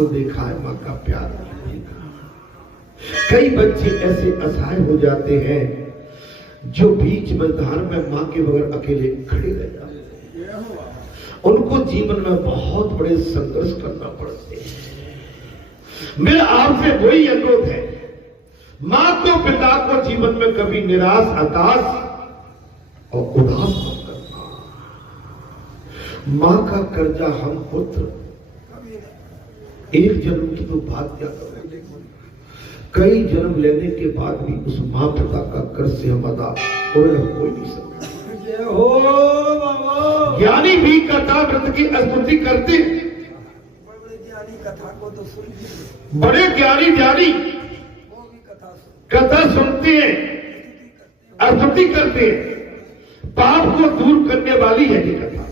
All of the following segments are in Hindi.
को देखा है, माँ का प्यार नहीं देखा। कई बच्चे ऐसे असहाय हो जाते हैं जो बीच मैदान में माँ के बगैर अकेले खड़े रह जाते हैं। उनको जीवन में बहुत बड़े संघर्ष करना पड़ते हैं। मेरा आपसे वही अनुरोध है, माँ को पिता को जीवन में कभी निराश, हताश और उदास मत करना। माँ का कर्जा हम पुत्र एक जन्म की तो बात क्या करें, कई जन्म लेने के बाद भी उस माँ पिता का कर्ज से हम अदा कोई नहीं सकता। ज्ञानी भी कथामृत की स्तुति करते, कथा को तो सुन, बड़े ज्ञानी ध्यानी वो भी कथा सुनते हैं, स्तुति करते हैं। पाप को दूर करने वाली है ये कथा।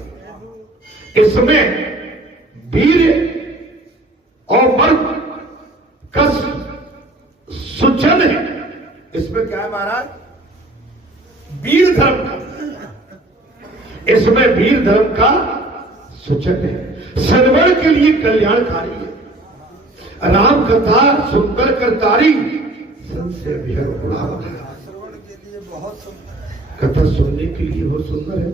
इसमें वीर और मर्द का सूचन है। इसमें क्या है महाराज? वीर धर्म का, इसमें वीर धर्म का सूचन है। सनवर के लिए कल्याणकारी है। राम कथा सुनकर करतारी, संशय विहर उड़ावा है। श्रवण के लिए बहुत सुंदर है, कथा सुनने के लिए बहुत सुंदर है।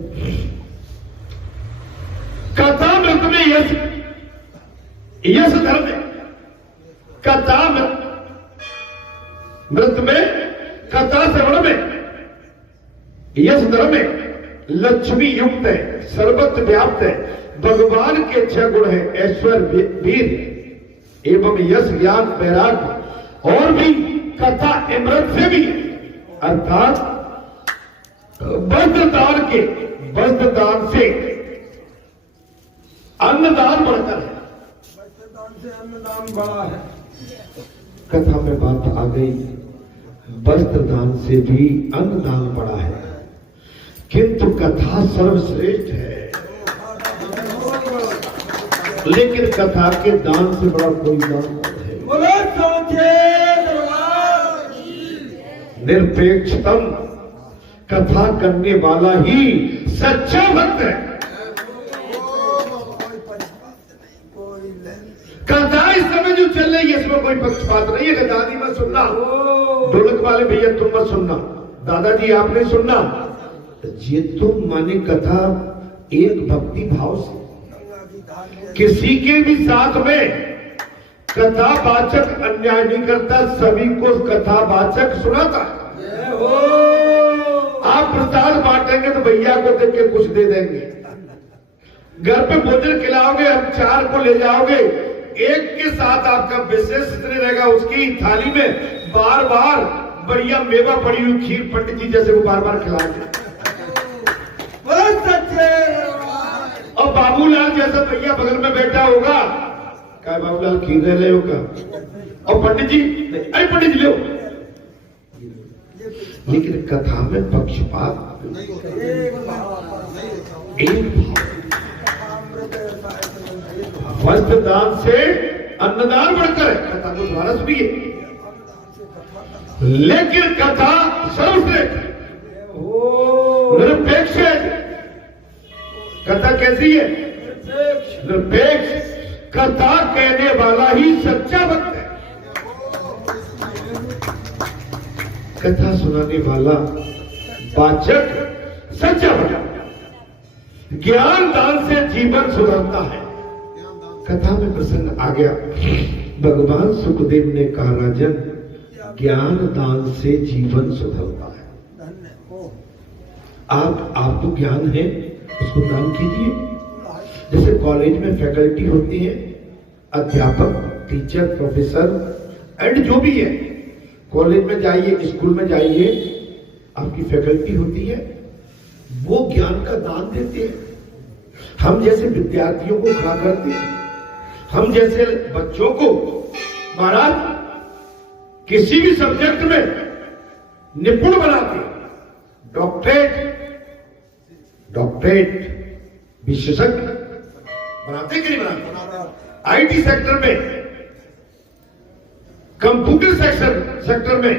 कथा मृत में यश, यश धर्म है। कथा मृत में, कथा श्रवण में यश धर्म है। लक्ष्मी युक्त है, सर्वत्र व्याप्त है। भगवान के 6 गुण है, ऐश्वर्य, वीर एवं यश, ज्ञान, वैराग्य और भी कथा अमृत से भी, अर्थात वस्त्रदान के, वस्त्रदान से अन्नदान बढ़कर है। वस्त्रदान से अन्नदान बड़ा है। कथा में बात आ गई, वस्त्रदान से भी अन्नदान बड़ा है, किंतु कथा सर्वश्रेष्ठ है। लेकिन कथा के दान से बड़ा कोई दान नहीं है। बोलो सोचे दरबार की। निरपेक्षतम, कथा करने वाला ही सच्चा भक्त है। कोई पक्षपात नहीं, कोई लेन। कथा इस समय जो चल रही है इसमें कोई पक्षपात नहीं है। दादी मत सुनना, ढोलक वाले भैया तुम मत सुनना, दादाजी आप नहीं सुनना। ये तुम माने कथा एक भक्ति भाव से, किसी के भी साथ में कथावाचक अन्याय नहीं करता, सभी को कथावाचक सुनाता है। आप प्रसाद बांटेंगे तो भैया को देख के कुछ दे देंगे, घर पे भोजन खिलाओगे, हम 4 को ले जाओगे, एक के साथ आपका विशेष रहेगा, उसकी थाली में बार बार बढ़िया मेवा पड़ी हुई खीर पंडित जी जैसे वो बार बार खिलाएंगे। और बाबूलाल जैसा भैया बगल में बैठा होगा, क्या बाबूलाल खीर ले होगा, और पंडित जी अरे पंडित जी ले। लेकिन कथा में पक्षपात एक वस्त्रदान से अन्नदान बढ़कर है। कथा को द्वारस भी है, लेकिन कथा सर्वश्रेष्ठ निरपेक्ष है। कथा कैसी है? निरपेक्ष। कथा कहने वाला ही सच्चा भक्त है। कथा सुनाने वाला वाचक सच्चा भक्त। ज्ञान दान से जीवन सुधरता है। कथा में प्रसंग आ गया, भगवान सुखदेव ने कहा, राजन ज्ञान दान से जीवन सुधरता है। आप तो ज्ञान है, उसको दान कीजिए। जैसे कॉलेज में फैकल्टी होती है, अध्यापक, टीचर, प्रोफेसर एंड जो भी है, कॉलेज में जाइए, स्कूल में जाइए, आपकी फैकल्टी होती है, वो ज्ञान का दान देते हैं। हम जैसे विद्यार्थियों को खड़ा करते हैं, हम जैसे बच्चों को महाराज किसी भी सब्जेक्ट में निपुण बनाते, डॉक्टरेट विशेषज्ञ बनाते कि नहीं बनाते? आईटी सेक्टर में, कंप्यूटर सेक्टर में,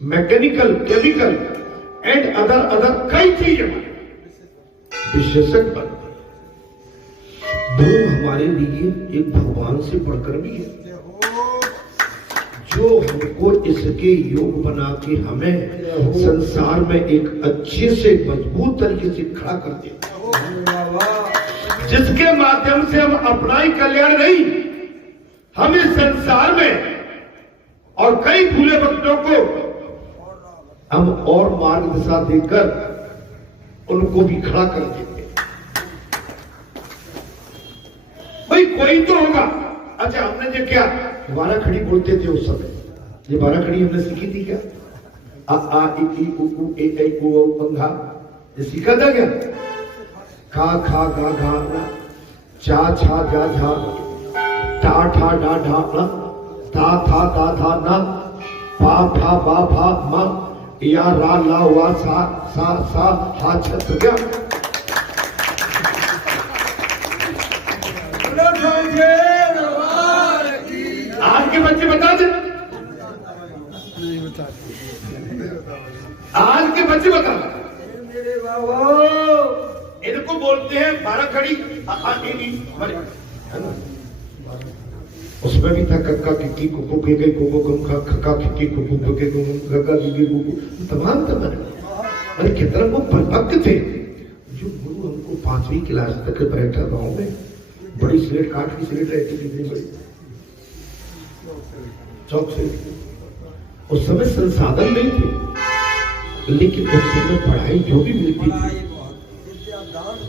मैकेनिकल, केमिकल एंड अदर कई चीजें विशेषज्ञ बनते। वो हमारे लिए एक भगवान से बढ़कर भी है, जो हमको इसके योग बना के हमें संसार में एक अच्छे से मजबूत तरीके से खड़ा कर दे, जिसके माध्यम से हम अपना ही कल्याण नहीं, हम इस संसार में और कई भूले भक्तों को हम और मार्ग दिशा देकर उनको भी खड़ा कर देंगे। भाई कोई तो होगा। अच्छा, हमने जो क्या बारा खड़ी बोलते थे उस समय, ये बारा खड़ी हमने सीखी थी क्या? आ आ इ उ ए ऐ ओ अंघा, ये सीखा था क्या? खा खा गा घा चा छा जा झा टा ठा डा ढा ता था ता था ना पा फा बा फा मा या रा ला वा सा सा सा हा छत क्या? आज के बच्चे बता दे, आज के बच्चे बता मेरे बाबा इनको बोलते हैं बारह खड़ी उसमें भी था कक्का किक्की कुकु के गई कुकु कुम खा खक्का किक्की कुकु के कुम गग्गा गिगी कुकु तमाम अरे कितना वो परिपक्व थे। जो गुरु हमको 5वीं क्लास तक बैठा गाँव में, बड़ी स्लेट काट की स्लेट रहती कितनी बड़ी चौक से, उस समय संसाधन नहीं थे, लेकिन उस समय पढ़ाई जो भी मिलती थी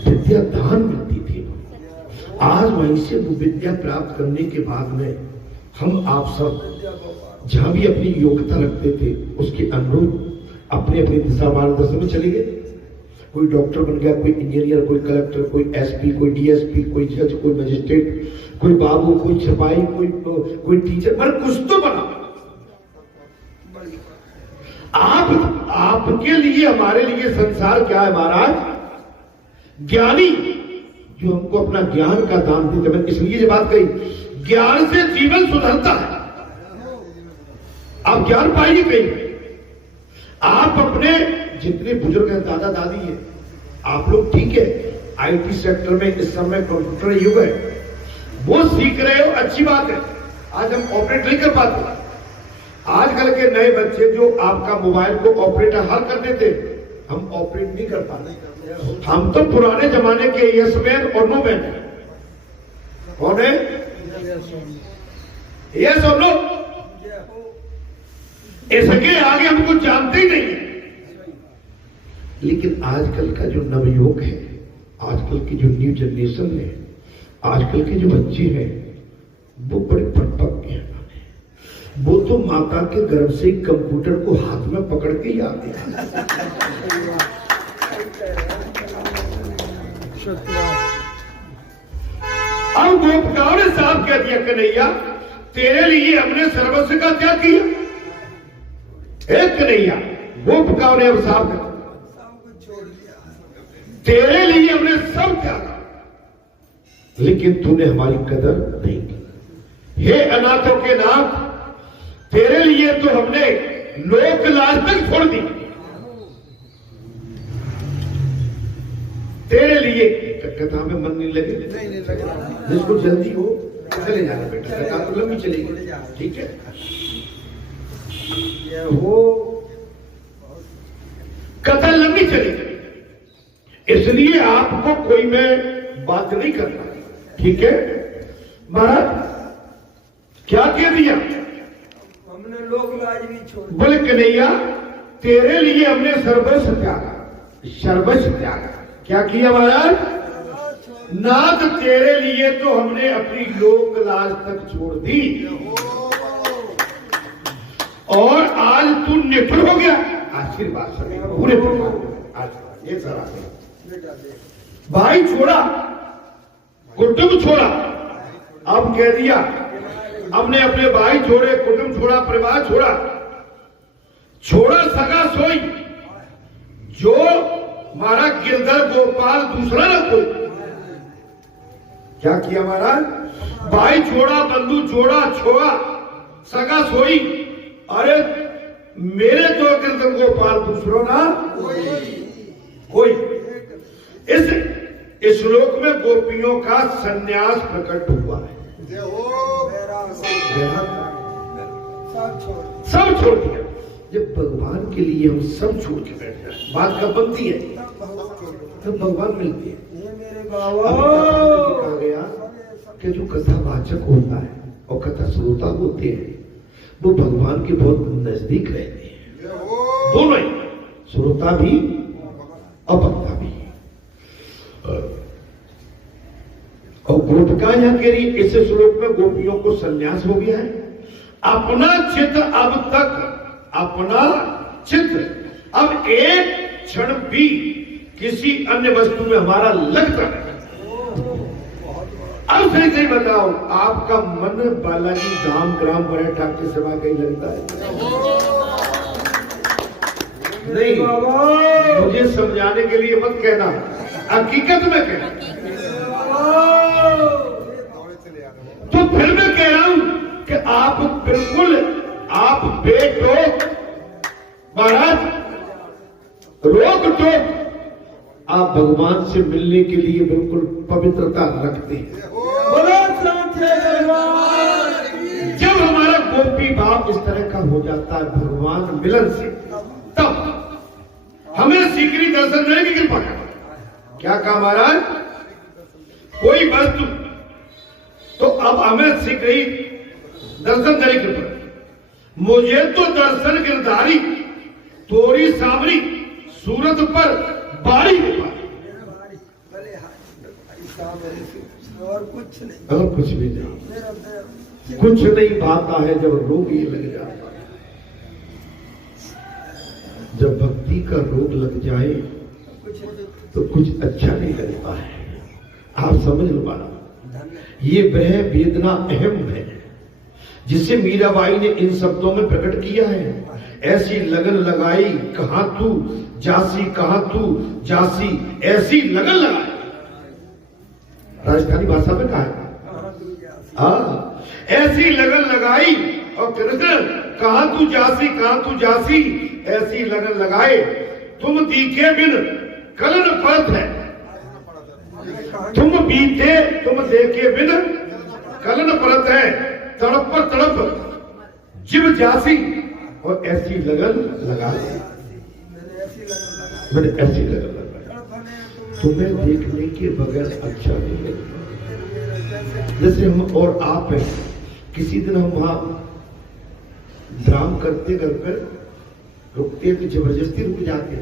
विद्या दान मिलती थी। आज वहीं से वो विद्या प्राप्त करने के बाद में हम आप सब जहां भी अपनी योग्यता रखते थे उसके अनुरूप अपने अपने दिशा मार्गदर्शन में चले गए। कोई डॉक्टर बन गया, कोई इंजीनियर, कोई कलेक्टर, कोई एसपी, कोई डीएसपी, कोई जज, कोई मजिस्ट्रेट, कोई बाबू, कोई सिपाही, कोई टीचर, पर कुछ तो बना। आपके लिए हमारे लिए संसार क्या है महाराज? ज्ञानी जो हमको अपना ज्ञान का दान देते। मैंने इसलिए ये बात कही, ज्ञान से जीवन सुधरता है। आप ज्ञान पाइए कहीं, आप अपने जितने बुजुर्ग हैं, दादा दादी हैं, आप लोग ठीक है आईटी सेक्टर में इस समय कंप्यूटर युग है, वो सीख रहे हो, अच्छी बात है। आज हम ऑपरेट नहीं कर पाते। आजकल के नए बच्चे जो आपका मोबाइल को ऑपरेटर हर कर देते, हम ऑपरेट नहीं कर पाते। हम तो पुराने जमाने के यस मैन और नो मैन। कौन है? यस और नो। इसके आगे हम कुछ जानते ही नहीं है। लेकिन आजकल का जो नवयुग है, आजकल की जो न्यू जनरेशन है, आजकल के जो बच्चे हैं, वो बड़े परिपक्व हैं। वो तो माता के गर्भ से कंप्यूटर को हाथ में पकड़ के ही आते हैं। अब गोपिकाओं ने साफ कह दिया, कन्हैया तेरे लिए हमने सर्वस्व का त्याग किया। एक कन्हैया, गोपिकाओं ने अब साफ कर तेरे लिए हमने सब त्यागा, लेकिन तूने हमारी कदर नहीं की। हे अनाथों के नाथ, तेरे लिए तो हमने लोक लाज तक छोड़ दी। तेरे लिए कथा में मन नहीं लगे, नहीं लगे। जिसको जल्दी हो चले जाना बेटा, कथा तो लंबी चलेगी, ठीक है। वो कथा लंबी चलेगी, इसलिए आपको कोई मैं बात नहीं करता, ठीक है। महाराज क्या कह दिया? हमने लोक लाज भी छोड़, बोले कन्हैया तेरे लिए हमने सर्वस्व त्यागा, सर्वस्व त्यागा। क्या किया महाराज? नाथ तेरे लिए तो हमने अपनी लोक लाज तक छोड़ दी, और आज तू निठुर हो गया। आशीर्वाद सभी पूरे आज ये सारा भाई छोड़ा, कुटुंब छोड़ा, अब कह दिया हमने अपने भाई छोड़े, कुटुंब छोड़ा, परिवार छोड़ा, छोड़ा सगा सोई, जो हमारा गिरधर गोपाल दूसरा न कोई। क्या किया महाराज? भाई छोड़ा, बंधु छोड़ा, छोड़ा सगा सोई, अरे मेरे तो गिरधर गोपाल दूसरों ना कोई। इस इस श्लोक में गोपियों का संन्यास प्रकट हुआ है। सब छोड़ दिया। जब भगवान के लिए हम सब छोड़ के बैठ जाए, बात कब बनती है? तब भगवान मिलते हैं। ये मेरे बाबा कहा गया कि जो कथावाचक होता है और कथा श्रोता होते हैं वो भगवान के बहुत नजदीक रहते हैं। दोनों ही, श्रोता भी और वक्ता भी। और गोपिका यहां कह रही, इस श्लोक में गोपियों को संन्यास हो गया है। अपना चित्त अब तक, अपना चित्त अब एक क्षण भी किसी अन्य वस्तु में हमारा लगता नहीं। अब सही सही बताओ, आपका मन बालाजी धाम ग्राम बड़े ठाकुर की सेवा कहीं लगता है? नहीं, मुझे समझाने के लिए मत कहना, हकीकत में कहना। तो फिर मैं कह रहा हूं कि आप बिल्कुल, आप बेटोक महाराज रोक टोक आप भगवान से मिलने के लिए बिल्कुल पवित्रता रखते हैं। जब हमारा गोपी भाव इस तरह का हो जाता है भगवान मिलन से, तब हमें शीघ्र दर्शन देने की कृपा करें। क्या कहा महाराज? कोई वस्तु तो अब हमें शीघ्र ही दर्शन देने की कृपा। मुझे तो दर्शन गिरधारी तोरी सामरी सूरत पर बारी के पास, और कुछ नहीं, और कुछ भी नहीं, कुछ नहीं भाता है जब रोग ये लग जाता है। जब भक्ति का रोग लग जाए तो कुछ अच्छा नहीं लगता है। आप समझ लो बाबा, ये वह वेदना अहम है जिसे मीराबाई ने इन शब्दों में प्रकट किया है। ऐसी लगन लगाई कहां तू जासी, कहां तू जासी, ऐसी लगन लगाई। राजस्थानी भाषा में कहा है, हाँ, ऐसी लगन लगाई और कृष्ण कहां तू जासी, कहां तू जासी, ऐसी लगन लगाए तुम दिखे बिन कलन परत है, तुम बीते तुम देखे बिन कलन परत है, तड़प पर तड़प जिव जासी, और ऐसी लगन लगा, मैंने ऐसी लगन लगाई तुम्हें देखने के बगैर अच्छा नहीं लगता। जैसे हम और आप हैं, किसी दिन हम वहां ड्राम करते घर पर रुकते तो जबरदस्ती रुक जाते हैं,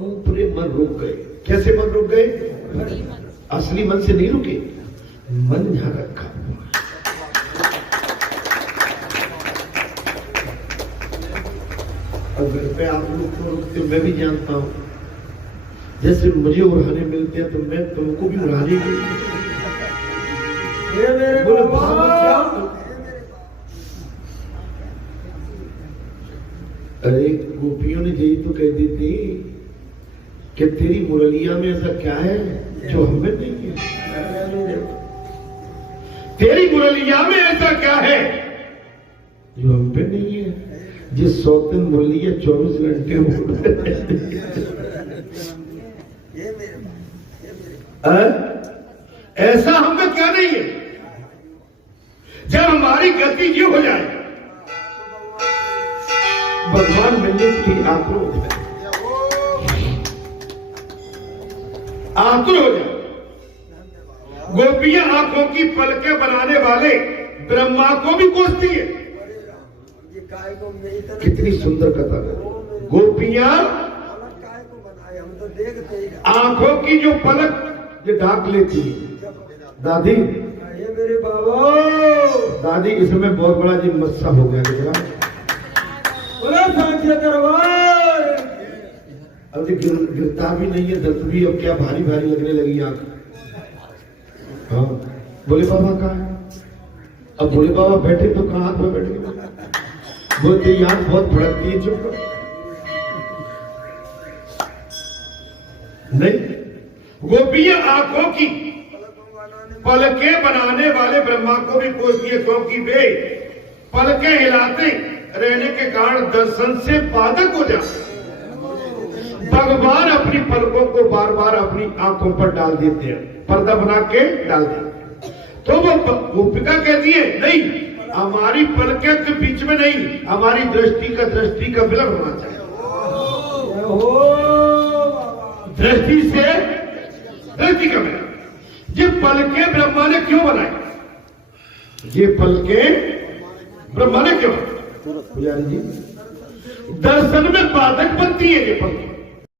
ऊपरे मन रुक गए। कैसे मन रुक गए? असली मन से नहीं रुके, मन यहां रखा हुआ। घर पे आप लोग को रुकते, मैं भी जानता हूं, जैसे मुझे उड़ाने मिलते हैं तो मैं तुमको भी उड़ाने की। बोले अरे गोपियों ने यही तो कह दी थी कि तेरी मुरलिया में ऐसा क्या है जो हमें नहीं है? तेरी मुरलिया में ऐसा क्या है जो हम पे नहीं है? जिस सौतन मुरलिया 24 घंटे हो ऐसा हमें क्या नहीं है? जब हमारी गति ये हो जाए, भगवान मिलने के लिए आतुर हो जाए, आतुर हो जाए। गोपियां आंखों की पलकें बनाने वाले ब्रह्मा को भी कोसती है। कितनी सुंदर कथा है। गोपियां आंखों की जो पलक जो ढाक लेती है, दादी ये मेरे बाबा, दादी इसमें बहुत बड़ा जी मस्सा हो गया दिख रहा। बोला सांचे दरबार, अब गिरता भी नहीं है, दर्द भी अब क्या भारी भारी लगने लगी आंख। हाँ, बोले बाबा कहाँ है? अब बोले बाबा बैठे तो कहाँ हाथ में बैठ गए? बोलते आंख बहुत भड़कती है, चुप करो। नहीं, गोपियां आंखों की पलकें बनाने वाले ब्रह्मा को भी कोसती है, क्योंकि वे पलकें हिलाते रहने के कारण दर्शन से बाधक हो जाते। भगवान अपनी पलकों को बार बार अपनी आंखों पर डाल देते हैं, पर्दा बना के डाल देते हैं। तो वो गोपिका कहती है नहीं, हमारी पलकें के बीच में नहीं, हमारी दृष्टि का मिलन होना चाहिए। दृष्टि से दृष्टि का मिलन। ये पलकें ब्रह्मा ने क्यों बनाई? ये पलकें ब्रह्मा ने क्यों? पुजारी जी, दर्शन में बाधक बनती है ये पलकें।